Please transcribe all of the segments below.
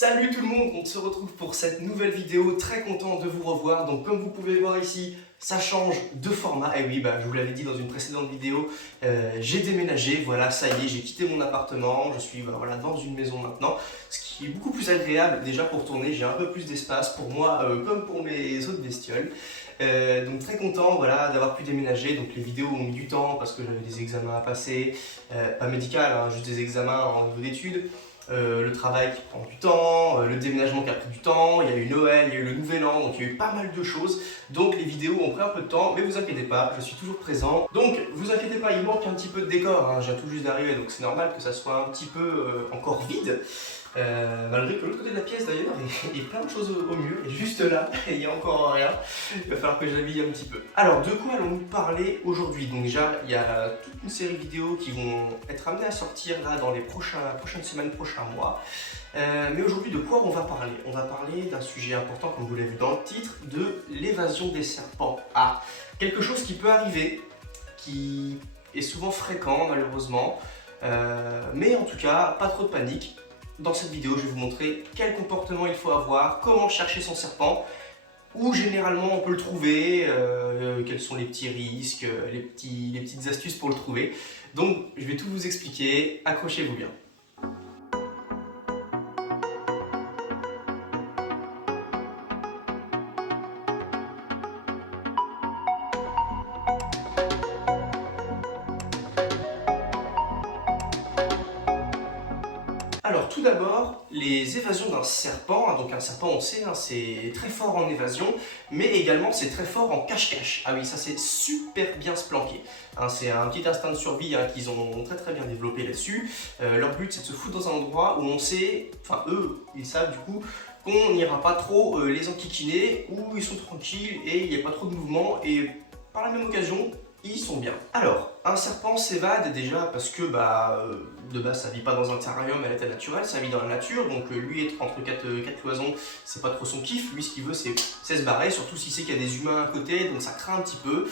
Salut tout le monde, on se retrouve pour cette nouvelle vidéo, très content de vous revoir. Donc comme vous pouvez voir ici, ça change de format. Et oui, je vous l'avais dit dans une précédente vidéo, j'ai déménagé, voilà, ça y est, j'ai quitté mon appartement, je suis voilà, dans une maison maintenant, ce qui est beaucoup plus agréable déjà pour tourner, j'ai un peu plus d'espace pour moi comme pour mes autres bestioles. Donc très content voilà, d'avoir pu déménager. Donc les vidéos ont mis du temps parce que j'avais des examens à passer, pas médical, hein, juste des examens en niveau d'études. Le travail qui prend du temps, le déménagement qui a pris du temps, il y a eu Noël, il y a eu le Nouvel An, donc il y a eu pas mal de choses. Donc les vidéos ont pris un peu de temps, mais vous inquiétez pas, je suis toujours présent. Donc vous inquiétez pas, il manque un petit peu de décor, hein, je viens tout juste d'arriver, donc c'est normal que ça soit un petit peu encore vide. Malgré que l'autre côté de la pièce d'ailleurs, il y a plein de choses au mur, et juste là, il n'y a encore rien. Il va falloir que je l'habille un petit peu. Alors, de quoi allons-nous parler aujourd'hui? Donc déjà, il y a toute une série de vidéos qui vont être amenées à sortir là dans les prochaines semaines, prochains mois. Mais aujourd'hui, de quoi on va parler? On va parler d'un sujet important, comme vous l'avez vu dans le titre, de l'évasion des serpents. Ah, quelque chose qui peut arriver, qui est souvent fréquent malheureusement, mais en tout cas, pas trop de panique. Dans cette vidéo, je vais vous montrer quel comportement il faut avoir, comment chercher son serpent, où généralement on peut le trouver, quels sont les petits risques, les petites astuces pour le trouver. Donc je vais tout vous expliquer, accrochez-vous bien. Alors tout d'abord, les évasions d'un serpent. Donc un serpent on sait, hein, c'est très fort en évasion, mais également c'est très fort en cache-cache. Ah oui, ça c'est super bien se planquer. Hein, c'est un petit instinct de survie hein, qu'ils ont très bien développé là-dessus. Leur but c'est de se foutre dans un endroit où on sait, enfin eux, ils savent du coup, qu'on n'ira pas trop les enquiquiner, où ils sont tranquilles et il n'y a pas trop de mouvement, et par la même occasion, ils sont bien. Alors, un serpent s'évade déjà parce que de base ça vit pas dans un terrarium à l'état naturel, ça vit dans la nature, donc lui être entre quatre cloisons, c'est pas trop son kiff. Lui ce qu'il veut c'est se barrer, surtout s'il sait qu'il y a des humains à côté, donc ça craint un petit peu.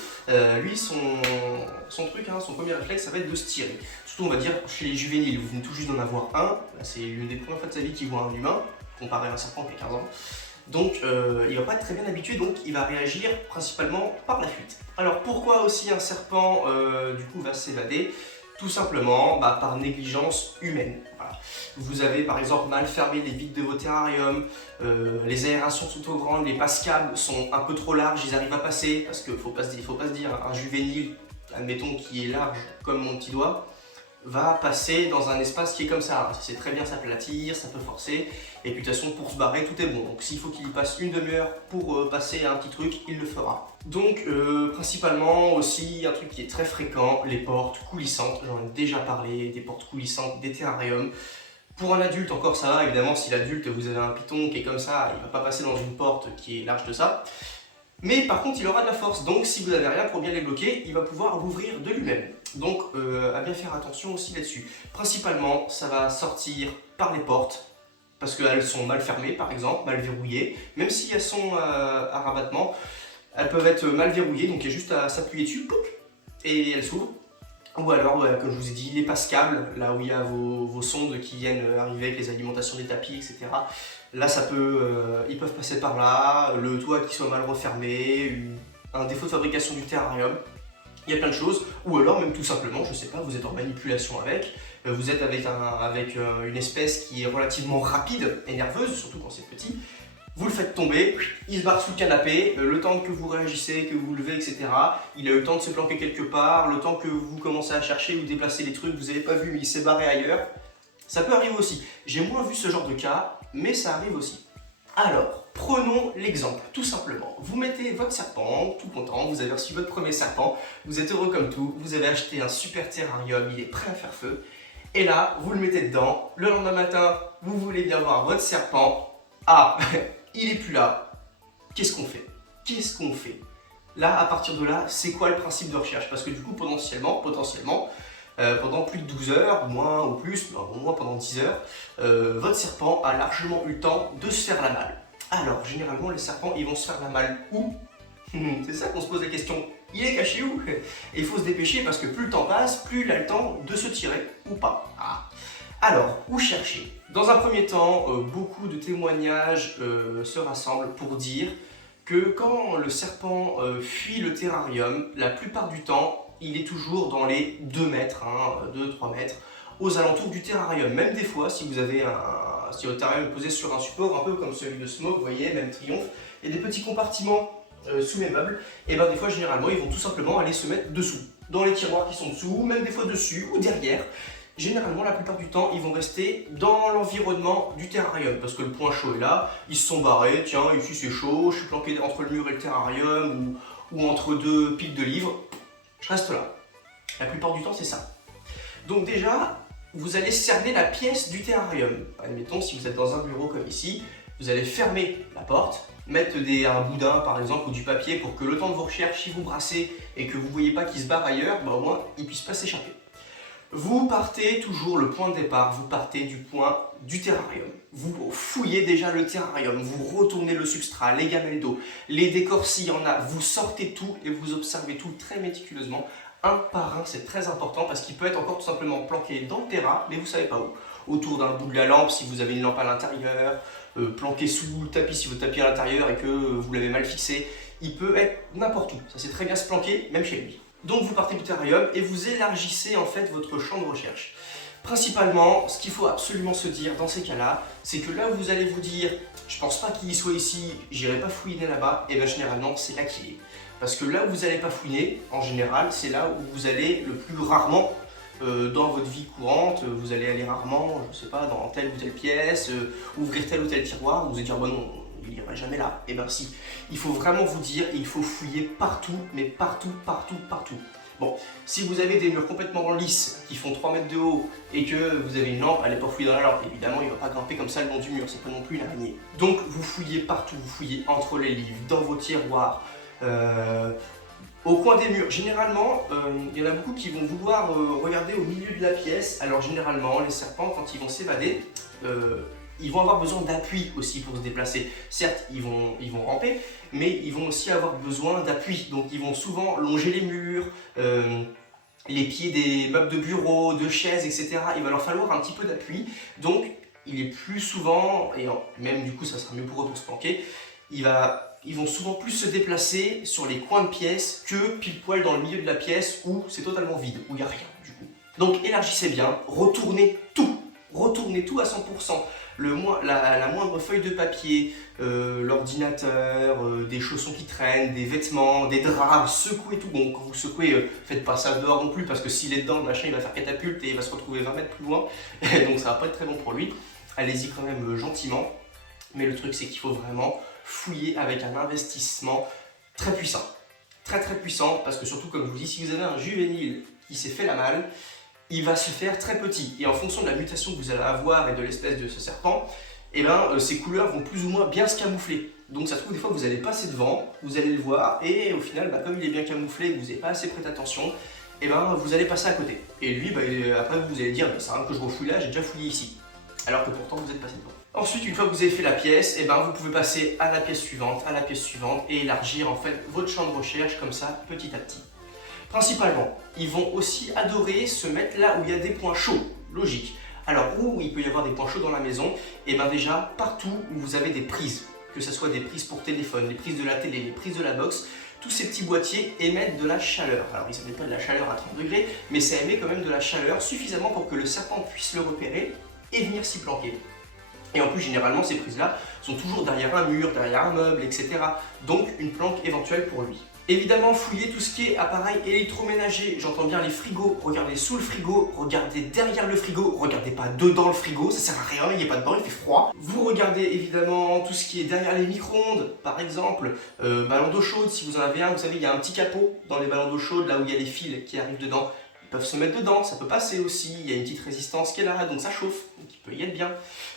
Lui son truc, hein, son premier réflexe ça va être de se tirer. Surtout on va dire chez les juvéniles, vous venez tout juste d'en avoir un, là c'est l'une des premières fois de sa vie qu'il voit un humain, comparé à un serpent qui a 15 ans. Donc il va pas être très bien habitué, donc il va réagir principalement par la fuite. Alors pourquoi aussi un serpent du coup va s'évader? Tout simplement par négligence humaine. Voilà. Vous avez par exemple mal fermé les vitres de vos terrariums, les aérations sont trop grandes, les passes-câbles sont un peu trop larges, ils arrivent à passer, parce qu'il faut pas se dire un juvénile, admettons qui est large comme mon petit doigt, va passer dans un espace qui est comme ça. C'est très bien s'aplatir, ça peut forcer, et puis de toute façon pour se barrer tout est bon. Donc s'il faut qu'il y passe une demi-heure pour passer un petit truc, il le fera. Donc principalement aussi un truc qui est très fréquent, les portes coulissantes. J'en ai déjà parlé, des portes coulissantes, des terrariums. Pour un adulte encore ça va, évidemment si l'adulte vous avez un python qui est comme ça, il ne va pas passer dans une porte qui est large de ça. Mais par contre il aura de la force, donc si vous n'avez rien pour bien les bloquer, il va pouvoir l'ouvrir de lui-même. Donc à bien faire attention aussi là-dessus. Principalement ça va sortir par les portes, parce qu'elles sont mal fermées par exemple, mal verrouillées. Même si elles sont à rabattement, elles peuvent être mal verrouillées, donc il y a juste à s'appuyer dessus, pouc, et elles s'ouvrent. Ou alors, comme je vous ai dit, les passes-câbles, là où il y a vos sondes qui viennent arriver avec les alimentations des tapis, etc. Là, ils peuvent passer par là, le toit qui soit mal refermé, un défaut de fabrication du terrarium. Il y a plein de choses, ou alors même tout simplement, je sais pas, vous êtes en manipulation avec, vous êtes avec une espèce qui est relativement rapide et nerveuse, surtout quand c'est petit. Vous le faites tomber, il se barre sous le canapé, le temps que vous réagissez, que vous levez, etc. Il a eu le temps de se planquer quelque part, le temps que vous commencez à chercher ou déplacer les trucs, vous n'avez pas vu mais il s'est barré ailleurs. Ça peut arriver aussi. J'ai moins vu ce genre de cas, mais ça arrive aussi. Alors, prenons l'exemple, tout simplement. Vous mettez votre serpent, tout content, vous avez reçu votre premier serpent, vous êtes heureux comme tout, vous avez acheté un super terrarium, il est prêt à faire feu. Et là, vous le mettez dedans, le lendemain matin, vous voulez bien voir votre serpent. Ah, il est plus là. Qu'est-ce qu'on fait? Qu'est-ce qu'on fait? Là, à partir de là, c'est quoi le principe de recherche? Parce que du coup, potentiellement, pendant plus de 12 heures, moins ou plus, au moins pendant 10 heures, votre serpent a largement eu le temps de se faire la malle. Alors, généralement, les serpents, ils vont se faire la malle où? C'est ça qu'on se pose la question. Il est caché où? Et il faut se dépêcher parce que plus le temps passe, plus il a le temps de se tirer ou pas. Ah. Alors, où chercher? Dans un premier temps, beaucoup de témoignages se rassemblent pour dire que quand le serpent fuit le terrarium, la plupart du temps, il est toujours dans les 2 mètres, 2-3 mètres, aux alentours du terrarium. Même des fois, si vous avez si votre terrarium est posé sur un support, un peu comme celui de Smoke, vous voyez, même Triomphe, il y a des petits compartiments sous mes meubles, et bien des fois, généralement, ils vont tout simplement aller se mettre dessous, dans les tiroirs qui sont dessous, même des fois dessus ou derrière. Généralement, la plupart du temps, ils vont rester dans l'environnement du terrarium parce que le point chaud est là, ils se sont barrés, tiens, ici c'est chaud, je suis planqué entre le mur et le terrarium ou entre 2 piles de livres, je reste là. La plupart du temps, c'est ça. Donc déjà, vous allez cerner la pièce du terrarium. Admettons, si vous êtes dans un bureau comme ici, vous allez fermer la porte, mettre un boudin par exemple ou du papier pour que le temps de vos recherches, si vous brassez et que vous ne voyez pas qu'il se barre ailleurs, au moins il ne puisse pas s'échapper. Vous partez toujours le point de départ, vous partez du point du terrarium. Vous fouillez déjà le terrarium, vous retournez le substrat, les gamelles d'eau, les décors s'il y en a, vous sortez tout et vous observez tout très méticuleusement, un par un, c'est très important parce qu'il peut être encore tout simplement planqué dans le terrain, mais vous ne savez pas où. Autour d'un bout de la lampe si vous avez une lampe à l'intérieur, planqué sous le tapis si votre tapis est à l'intérieur et que vous l'avez mal fixé, il peut être n'importe où, ça sait très bien se planquer, même chez lui. Donc vous partez du terrarium et vous élargissez en fait votre champ de recherche. Principalement, ce qu'il faut absolument se dire dans ces cas-là, c'est que là où vous allez vous dire « je pense pas qu'il y soit ici, j'irai pas fouiner là-bas », et bien généralement c'est là qu'il est. Parce que là où vous n'allez pas fouiner, en général, c'est là où vous allez le plus rarement dans votre vie courante, vous allez aller rarement, je sais pas, dans telle ou telle pièce, ouvrir tel ou tel tiroir, vous allez dire « bon non, il n'ira jamais là ». Et bien si, il faut vraiment vous dire, il faut fouiller partout, mais partout, partout, partout. Bon, si vous avez des murs complètement lisses, qui font 3 mètres de haut, et que vous avez une lampe, allez pas fouiller dans la lampe, évidemment il ne va pas grimper comme ça le long du mur, c'est pas non plus une araignée. Donc vous fouillez partout, vous fouillez entre les livres, dans vos tiroirs, au coin des murs. Généralement, il y en a beaucoup qui vont vouloir regarder au milieu de la pièce. Alors généralement, les serpents, quand ils vont s'évader, ils vont avoir besoin d'appui aussi pour se déplacer. Certes, ils vont ramper, mais ils vont aussi avoir besoin d'appui. Donc ils vont souvent longer les murs, les pieds des meubles de bureau, de chaises, etc. Il va leur falloir un petit peu d'appui. Donc il est plus souvent, et même du coup ça sera mieux pour eux pour se planquer, ils vont souvent plus se déplacer sur les coins de pièce que pile poil dans le milieu de la pièce où c'est totalement vide, où il n'y a rien du coup. Donc élargissez bien, retournez tout à 100%. La moindre feuille de papier, l'ordinateur, des chaussons qui traînent, des vêtements, des draps, secouez tout. Bon, quand vous secouez, faites pas ça dehors non plus parce que s'il est dedans, le machin il va faire catapulte et il va se retrouver 20 mètres plus loin. Donc ça va pas être très bon pour lui. Allez-y quand même gentiment. Mais le truc c'est qu'il faut vraiment fouiller avec un investissement très puissant. Très très puissant parce que surtout comme je vous dis, si vous avez un juvénile qui s'est fait la malle, il va se faire très petit. Et en fonction de la mutation que vous allez avoir et de l'espèce de ce serpent, eh ben, ces couleurs vont plus ou moins bien se camoufler. Donc ça se trouve des fois vous allez passer devant, vous allez le voir, et au final, comme il est bien camouflé, que vous n'avez pas assez prêté attention, eh ben, vous allez passer à côté. Et lui, après vous allez dire, c'est rien que je refouille là, j'ai déjà fouillé ici. Alors que pourtant vous êtes passé devant. Ensuite, une fois que vous avez fait la pièce, eh ben, vous pouvez passer à la pièce suivante, et élargir en fait votre champ de recherche comme ça, petit à petit. Principalement, ils vont aussi adorer se mettre là où il y a des points chauds, logique. Alors où il peut y avoir des points chauds dans la maison, et bien déjà partout où vous avez des prises, que ce soit des prises pour téléphone, les prises de la télé, les prises de la box, tous ces petits boîtiers émettent de la chaleur. Alors ils n'émettent pas de la chaleur à 30 degrés, mais ça émet quand même de la chaleur suffisamment pour que le serpent puisse le repérer et venir s'y planquer. Et en plus, généralement, ces prises-là sont toujours derrière un mur, derrière un meuble, etc. Donc une planque éventuelle pour lui. Évidemment, fouillez tout ce qui est appareil électroménager, j'entends bien les frigos, regardez sous le frigo, regardez derrière le frigo, regardez pas dedans le frigo, ça sert à rien, il n'y a pas dedans, il fait froid. Vous regardez évidemment tout ce qui est derrière les micro-ondes, par exemple, ballon d'eau chaude, si vous en avez un, vous savez, il y a un petit capot dans les ballons d'eau chaude, là où il y a les fils qui arrivent dedans. Ils peuvent se mettre dedans, ça peut passer aussi, il y a une petite résistance qui est là, donc ça chauffe, donc il peut y être bien.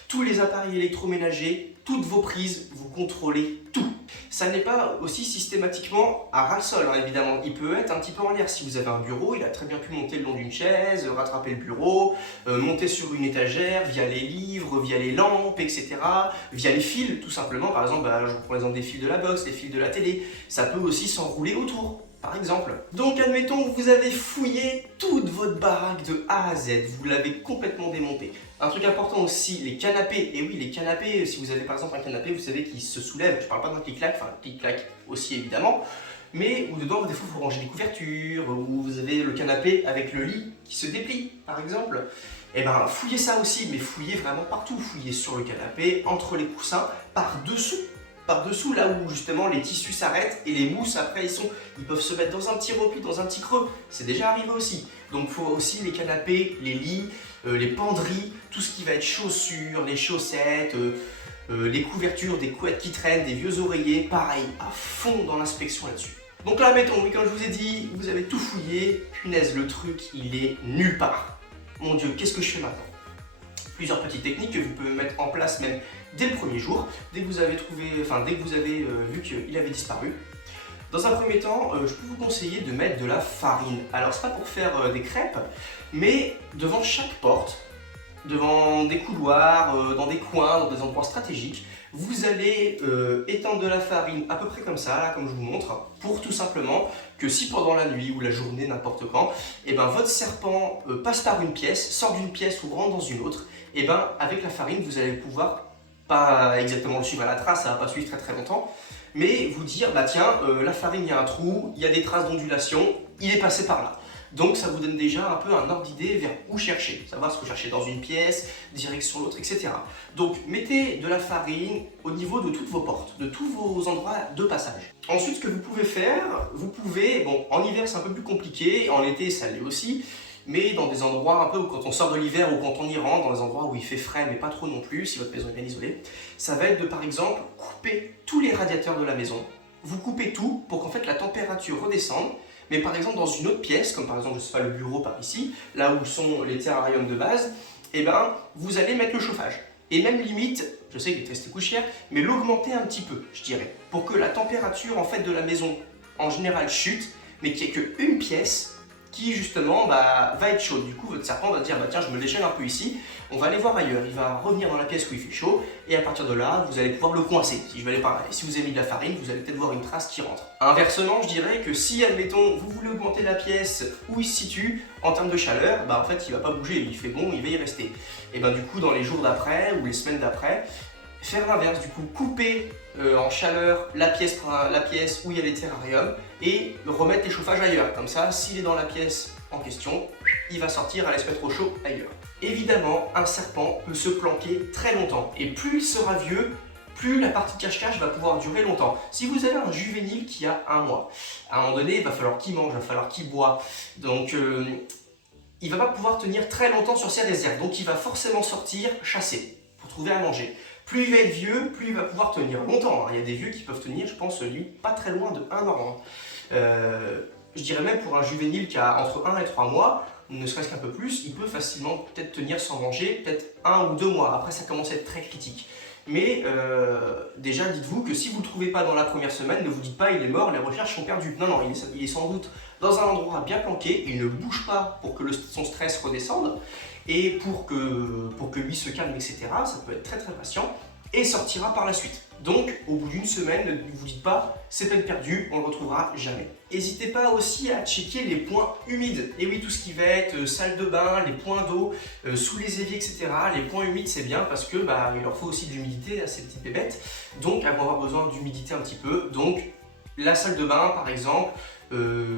Tous les appareils électroménagers, toutes vos prises, vous contrôlez tout. Ça n'est pas aussi systématiquement à ras-le-sol, hein, évidemment. Il peut être un petit peu en l'air. Si vous avez un bureau, il a très bien pu monter le long d'une chaise, rattraper le bureau, monter sur une étagère via les livres, via les lampes, etc. Via les fils, tout simplement. Par exemple, je vous prends l'exemple des fils de la box, des fils de la télé. Ça peut aussi s'enrouler autour. Par exemple. Donc admettons que vous avez fouillé toute votre baraque de A à Z, vous l'avez complètement démontée. Un truc important aussi, les canapés. Et oui, les canapés, si vous avez par exemple un canapé, vous savez, qui se soulève, je parle pas d'un clic-clac, enfin clic-clac aussi évidemment, mais où dedans, des fois, il faut ranger les couvertures, ou vous avez le canapé avec le lit qui se déplie, par exemple. Et ben, fouillez ça aussi, mais fouillez vraiment partout. Fouillez sur le canapé, entre les coussins, par-dessous, là où justement les tissus s'arrêtent et les mousses après ils peuvent se mettre dans un petit repli, dans un petit creux. C'est déjà arrivé aussi. Donc il faut aussi les canapés, les lits, les penderies, tout ce qui va être chaussures, les chaussettes, les couvertures, des couettes qui traînent, des vieux oreillers, pareil, à fond dans l'inspection là-dessus. Donc là, mettons, oui, comme je vous ai dit, vous avez tout fouillé, punaise, le truc, il est nulle part. Mon Dieu, qu'est-ce que je fais maintenant? Plusieurs petites techniques que vous pouvez mettre en place même dès le premier jour, dès que vous avez vu qu'il avait disparu. Dans un premier temps, je peux vous conseiller de mettre de la farine. Alors c'est pas pour faire des crêpes, mais devant chaque porte, devant des couloirs, dans des coins, dans des endroits stratégiques, vous allez étendre de la farine à peu près comme ça, là, comme je vous montre, pour tout simplement que si pendant la nuit ou la journée, n'importe quand, et ben, votre serpent passe par une pièce, sort d'une pièce ou rentre dans une autre, et ben, avec la farine, vous allez pouvoir, pas exactement le suivre à la trace, ça va pas suivre très très longtemps, mais vous dire, bah tiens, la farine, il y a un trou, il y a des traces d'ondulation, il est passé par là. Donc ça vous donne déjà un peu un ordre d'idée vers où chercher, savoir ce que vous cherchez dans une pièce, direction l'autre, etc. Donc mettez de la farine au niveau de toutes vos portes, de tous vos endroits de passage. Ensuite, ce que vous pouvez faire, bon, en hiver c'est un peu plus compliqué, en été ça l'est aussi, mais dans des endroits un peu où quand on sort de l'hiver ou quand on y rentre, dans des endroits où il fait frais mais pas trop non plus, si votre maison est bien isolée, ça va être de par exemple couper tous les radiateurs de la maison. Vous coupez tout pour qu'en fait la température redescende. Mais par exemple dans une autre pièce, comme par exemple je sais pas, le bureau par ici, là où sont les terrariums de base, et ben vous allez mettre le chauffage. Et même limite, je sais que l'électricité coûte cher, mais l'augmenter un petit peu, je dirais, pour que la température en fait de la maison en général chute, mais qu'il n'y ait qu'une pièce qui justement va être chaude. Du coup votre serpent va dire bah tiens, je me déchaîne un peu ici, on va aller voir ailleurs, il va revenir dans la pièce où il fait chaud et à partir de là vous allez pouvoir le coincer si je vais aller par là. Et si vous avez mis de la farine, vous allez peut-être voir une trace qui rentre. Inversement, je dirais que si admettons vous voulez augmenter la pièce où il se situe en termes de chaleur, bah en fait il va pas bouger, il fait bon, il va y rester. Et ben du coup dans les jours d'après ou les semaines d'après, faire l'inverse, du coup couper en chaleur la pièce où il y a les terrariums et remettre les chauffages ailleurs. Comme ça, s'il est dans la pièce en question, il va sortir, aller se mettre au chaud ailleurs. Évidemment, un serpent peut se planquer très longtemps et plus il sera vieux, plus la partie cache-cache va pouvoir durer longtemps. Si vous avez un juvénile qui a 1 mois, à un moment donné, il va falloir qu'il mange, il va falloir qu'il boit. Donc, il ne va pas pouvoir tenir très longtemps sur ses réserves. Donc, il va forcément sortir chasser pour trouver à manger. Plus il va être vieux, plus il va pouvoir tenir longtemps. Il y a des vieux qui peuvent tenir, je pense, lui, pas très loin de 1 an. Je dirais même pour un juvénile qui a entre 1 et 3 mois, ne serait-ce qu'un peu plus, il peut facilement peut-être tenir sans manger, peut-être 1 ou 2 mois. Après, ça commence à être très critique. Mais déjà, dites-vous que si vous ne le trouvez pas dans la première semaine, ne vous dites pas il est mort, les recherches sont perdues. Non, non, il est sans doute dans un endroit bien planqué, il ne bouge pas pour que son stress redescende et pour que lui se calme, etc. Ça peut être très très patient et sortira par la suite. Donc, au bout d'une semaine, ne vous dites pas c'est peine perdue, on ne le retrouvera jamais. N'hésitez pas aussi à checker les points humides. Et oui, tout ce qui va être salle de bain, les points d'eau, sous les éviers, etc. Les points humides, c'est bien parce que il leur faut aussi de l'humidité à ces petites bébêtes. Donc, elles vont avoir besoin d'humidité un petit peu. Donc, la salle de bain, par exemple,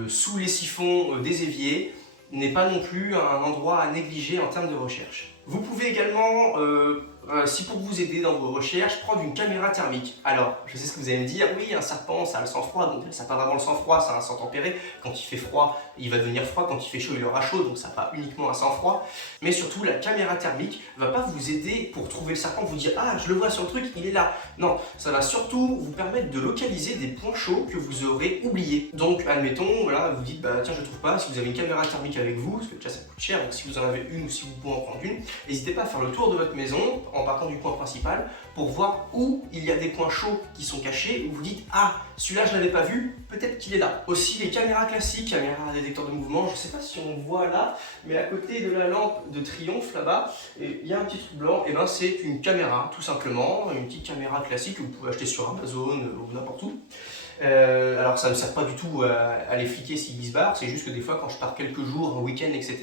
sous les siphons des éviers, n'est pas non plus un endroit à négliger en termes de recherche. Vous pouvez également, si pour vous aider dans vos recherches, prendre une caméra thermique. Alors, je sais ce que vous allez me dire, oui, un serpent, ça a le sang froid, donc ça n'a pas vraiment le sang froid, ça a un sang tempéré. Quand il fait froid, il va devenir froid, quand il fait chaud, il aura chaud, donc ça n'a pas uniquement un sang froid. Mais surtout, la caméra thermique ne va pas vous aider pour trouver le serpent, vous dire « Ah, je le vois sur le truc, il est là ». Non, ça va surtout vous permettre de localiser des points chauds que vous aurez oubliés. Donc, admettons, voilà, vous dites « Bah tiens, je ne trouve pas ». Si vous avez une caméra thermique avec vous, parce que déjà ça coûte cher, donc si vous en avez une ou si vous pouvez en prendre une, n'hésitez pas à faire le tour de votre maison en partant du point principal pour voir où il y a des points chauds qui sont cachés, où vous dites ah, celui-là je l'avais pas vu, peut-être qu'il est là. Aussi les caméras classiques, caméras à détecteur de mouvement, je sais pas si on voit là, mais à côté de la lampe de triomphe là-bas, il y a un petit truc blanc, et ben c'est une caméra tout simplement, une petite caméra classique que vous pouvez acheter sur Amazon ou n'importe où. Alors ça ne me sert pas du tout à les fliquer s'ils se barrent, c'est juste que des fois quand je pars quelques jours, un week-end, etc.,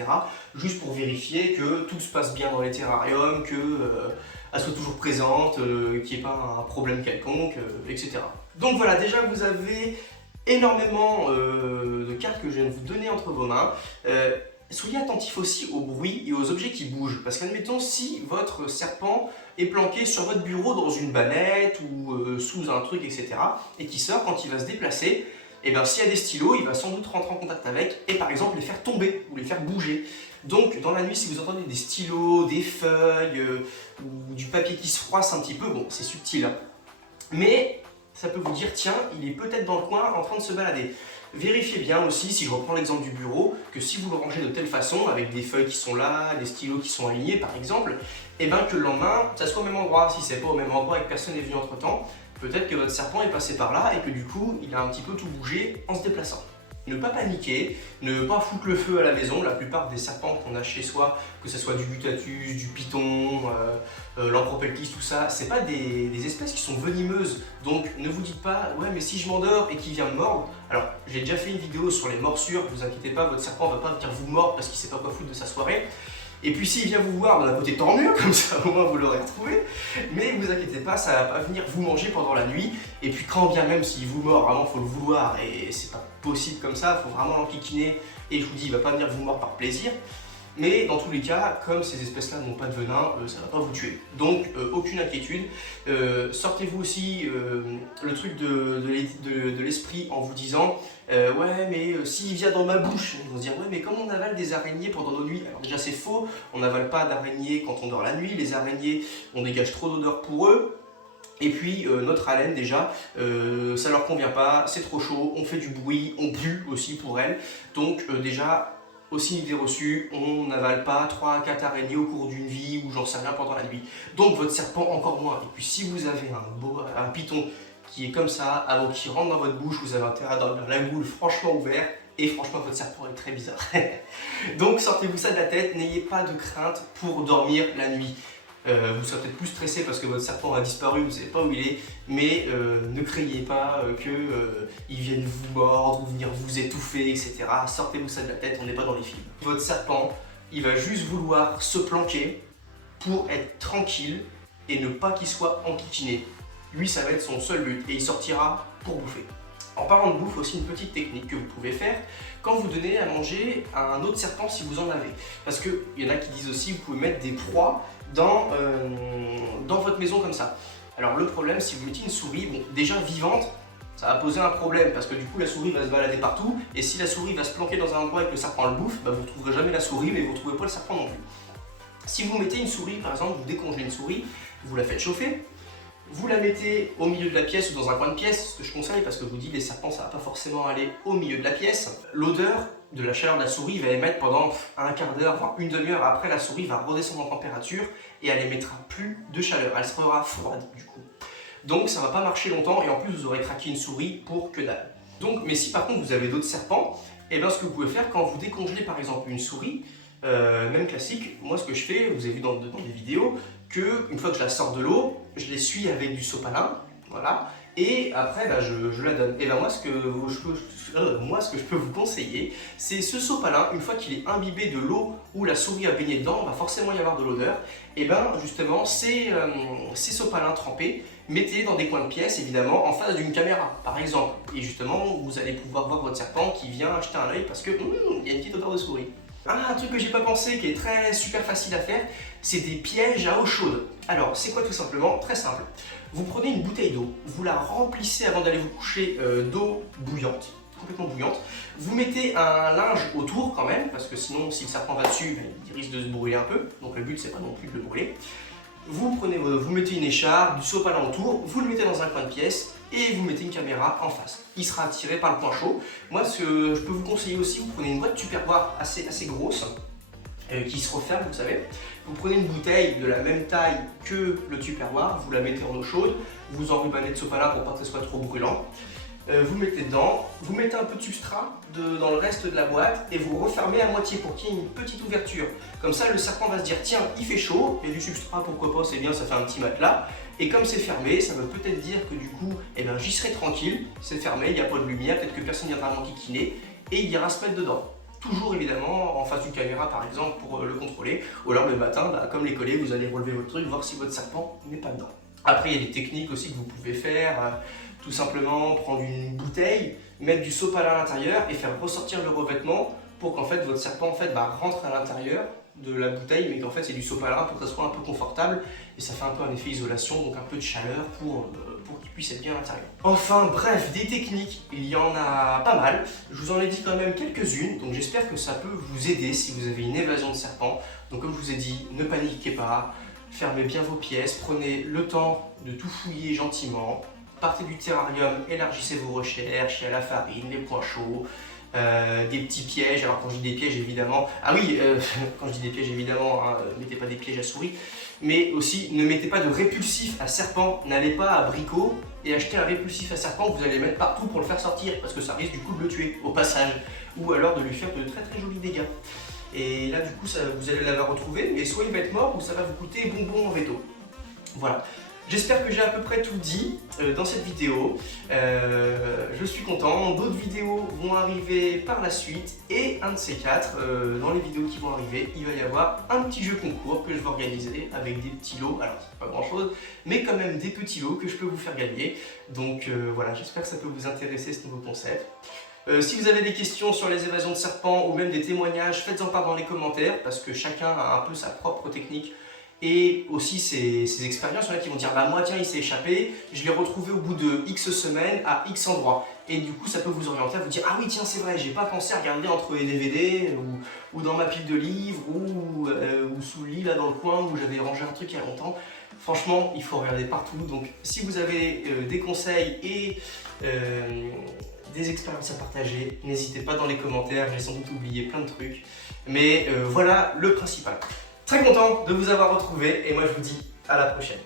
juste pour vérifier que tout se passe bien dans les terrariums, qu'elle soit toujours présente, qu'il n'y ait pas un problème quelconque, etc. Donc voilà, déjà vous avez énormément de cartes que je viens de vous donner entre vos mains. Soyez attentif aussi au bruit et aux objets qui bougent, parce qu'admettons si votre serpent est planqué sur votre bureau dans une bannette ou sous un truc, etc., et qui sort quand il va se déplacer, et bien s'il y a des stylos, il va sans doute rentrer en contact avec et par exemple les faire tomber ou les faire bouger. Donc dans la nuit, si vous entendez des stylos, des feuilles ou du papier qui se froisse un petit peu, bon c'est subtil, hein, mais ça peut vous dire tiens, il est peut-être dans le coin en train de se balader. Vérifiez bien aussi, si je reprends l'exemple du bureau, que si vous le rangez de telle façon, avec des feuilles qui sont là, des stylos qui sont alignés par exemple, et bien que le lendemain, ça soit au même endroit. Si c'est pas au même endroit et que personne n'est venu entre temps, peut-être que votre serpent est passé par là et que du coup, il a un petit peu tout bougé en se déplaçant. Ne pas paniquer, ne pas foutre le feu à la maison. La plupart des serpents qu'on a chez soi, que ce soit du Butatus, du Python, l'Ampropeltis, tout ça, c'est pas des espèces qui sont venimeuses. Donc ne vous dites pas, ouais mais si je m'endors et qu'il vient me mordre, alors j'ai déjà fait une vidéo sur les morsures, vous inquiétez pas, votre serpent va pas venir vous mordre parce qu'il sait pas quoi foutre de sa soirée. Et puis s'il vient vous voir, dans la beauté tant mieux, comme ça au moins vous l'aurez retrouvé. Mais ne vous inquiétez pas, ça va pas venir vous manger pendant la nuit. Et puis quand bien même s'il vous mord, vraiment faut le vouloir et c'est pas possible comme ça, faut vraiment l'enquiquiner. Et je vous dis, il va pas venir vous mordre par plaisir. Mais dans tous les cas, comme ces espèces-là n'ont pas de venin, ça va pas vous tuer. Donc aucune inquiétude. Sortez-vous aussi le truc de l'esprit en vous disant ouais mais s'il vient dans ma bouche, ils vont se dire ouais mais comment on avale des araignées pendant nos nuits? Alors déjà c'est faux, on n'avale pas d'araignées quand on dort la nuit, les araignées on dégage trop d'odeur pour eux. Et puis notre haleine déjà, ça leur convient pas, c'est trop chaud, on fait du bruit, on pue aussi pour elles. Donc déjà, aussi une idée reçue, on n'avale pas 3 à 4 araignées au cours d'une vie ou j'en sais rien pendant la nuit. Donc votre serpent encore moins. Et puis si vous avez un python qui est comme ça, avant qu'il rentre dans votre bouche, vous avez intérêt à dormir la goule franchement ouverte. Et franchement, votre serpent est très bizarre. Donc sortez-vous ça de la tête, n'ayez pas de crainte pour dormir la nuit. Vous serez peut-être plus stressé parce que votre serpent a disparu, vous ne savez pas où il est, mais ne craignez pas qu'il vienne vous mordre ou venir vous étouffer, etc. Sortez-vous ça de la tête, on n'est pas dans les films. Votre serpent, il va juste vouloir se planquer pour être tranquille et ne pas qu'il soit enquiquiné. Lui, ça va être son seul but et il sortira pour bouffer. En parlant de bouffe, aussi une petite technique que vous pouvez faire quand vous donnez à manger à un autre serpent si vous en avez. Parce qu'il y en a qui disent aussi que vous pouvez mettre des proies dans votre maison comme ça. Alors le problème, si vous mettez une souris, bon, déjà vivante, ça va poser un problème parce que du coup la souris va se balader partout et si la souris va se planquer dans un endroit et que le serpent le bouffe, bah, vous ne trouverez jamais la souris mais vous ne trouvez pas le serpent non plus. Si vous mettez une souris, par exemple, vous décongelez une souris, vous la faites chauffer, vous la mettez au milieu de la pièce ou dans un coin de pièce, ce que je conseille parce que je vous dis les serpents ça va pas forcément aller au milieu de la pièce. L'odeur de la chaleur de la souris va émettre pendant un quart d'heure, voire une demi-heure. Après la souris va redescendre en température et elle émettra plus de chaleur, elle sera froide du coup. Donc ça va pas marcher longtemps et en plus vous aurez craqué une souris pour que dalle. Donc, mais si par contre vous avez d'autres serpents, et bien ce que vous pouvez faire quand vous décongelez par exemple une souris, même classique, moi ce que je fais, vous avez vu dans des vidéos, que une fois que je la sors de l'eau, je l'essuie avec du sopalin, voilà, et après bah, je la donne. Et ben moi ce que je peux vous conseiller, c'est ce sopalin, une fois qu'il est imbibé de l'eau où la souris a baigné dedans, va forcément y avoir de l'odeur, et ben justement ces sopalins trempés, mettez dans des coins de pièce évidemment en face d'une caméra par exemple, et justement vous allez pouvoir voir votre serpent qui vient acheter un œil parce que il y a une petite odeur de souris. Un truc que j'ai pas pensé qui est très super facile à faire, c'est des pièges à eau chaude. Alors c'est quoi tout simplement? Très simple. Vous prenez une bouteille d'eau, vous la remplissez avant d'aller vous coucher d'eau bouillante, complètement bouillante. Vous mettez un linge autour quand même, parce que sinon si le serpent va dessus, il risque de se brûler un peu. Donc le but c'est pas non plus de le brûler. Vous mettez une écharpe, du sopalin autour, vous le mettez dans un coin de pièce et vous mettez une caméra en face. Il sera attiré par le point chaud. Moi, ce que je peux vous conseiller aussi, vous prenez une boîte Tupperware assez grosse qui se referme, vous savez. Vous prenez une bouteille de la même taille que le tupperware, vous la mettez en eau chaude, vous enrubanez de sopalin pour pas que ce soit trop brûlant. Vous mettez dedans, vous mettez un peu de substrat dans le reste de la boîte et vous refermez à moitié pour qu'il y ait une petite ouverture. Comme ça, le serpent va se dire tiens, il fait chaud, il y a du substrat, pourquoi pas, c'est bien, ça fait un petit matelas. Et comme c'est fermé, ça veut peut-être dire que du coup, eh ben, j'y serai tranquille, c'est fermé, il n'y a pas de lumière, peut-être que personne ne viendra m'enquiquiner et il ira se mettre dedans. Toujours évidemment en face d'une caméra par exemple pour le contrôler, ou alors le matin, comme les collés, vous allez relever votre truc, voir si votre serpent n'est pas dedans. Après, il y a des techniques aussi que vous pouvez faire. Tout simplement prendre une bouteille, mettre du sopalin à l'intérieur et faire ressortir le revêtement pour qu'en fait votre serpent rentre à l'intérieur de la bouteille, mais qu'en fait c'est du sopalin pour que ça soit un peu confortable et ça fait un peu un effet isolation, donc un peu de chaleur pour qu'il puisse être bien à l'intérieur. Enfin bref, des techniques, il y en a pas mal. Je vous en ai dit quand même quelques-unes, donc j'espère que ça peut vous aider si vous avez une évasion de serpent. Donc comme je vous ai dit, ne paniquez pas, fermez bien vos pièces, prenez le temps de tout fouiller gentiment. Partez du terrarium, élargissez vos recherches, il y a la farine, les points chauds, des petits pièges. Alors quand je dis des pièges évidemment, ah oui, quand je dis des pièges évidemment, hein, ne mettez pas des pièges à souris, mais aussi ne mettez pas de répulsif à serpent, n'allez pas à Brico et acheter un répulsif à serpent que vous allez mettre partout pour le faire sortir, parce que ça risque du coup de le tuer au passage, ou alors de lui faire de très très jolis dégâts. Et là du coup vous allez la retrouver, mais soit il va être mort ou ça va vous coûter bonbon en veto. Voilà. J'espère que j'ai à peu près tout dit dans cette vidéo. Je suis content. D'autres vidéos vont arriver par la suite et un de ces quatre, dans les vidéos qui vont arriver, il va y avoir un petit jeu concours que je vais organiser avec des petits lots. Alors c'est pas grand chose, mais quand même des petits lots que je peux vous faire gagner. Donc voilà, j'espère que ça peut vous intéresser ce nouveau concept. Si vous avez des questions sur les évasions de serpents ou même des témoignages, faites-en part dans les commentaires parce que chacun a un peu sa propre technique. Et aussi ses expériences, il y en a qui vont dire bah moi tiens il s'est échappé, je l'ai retrouvé au bout de X semaines à X endroit. Et du coup ça peut vous orienter à vous dire ah oui tiens c'est vrai, j'ai pas pensé à regarder entre les DVD ou dans ma pile de livres ou sous le lit là dans le coin où j'avais rangé un truc il y a longtemps. Franchement il faut regarder partout, donc si vous avez des conseils et des expériences à partager, n'hésitez pas dans les commentaires, j'ai sans doute oublié plein de trucs. Mais voilà le principal. Très content de vous avoir retrouvé et moi je vous dis à la prochaine.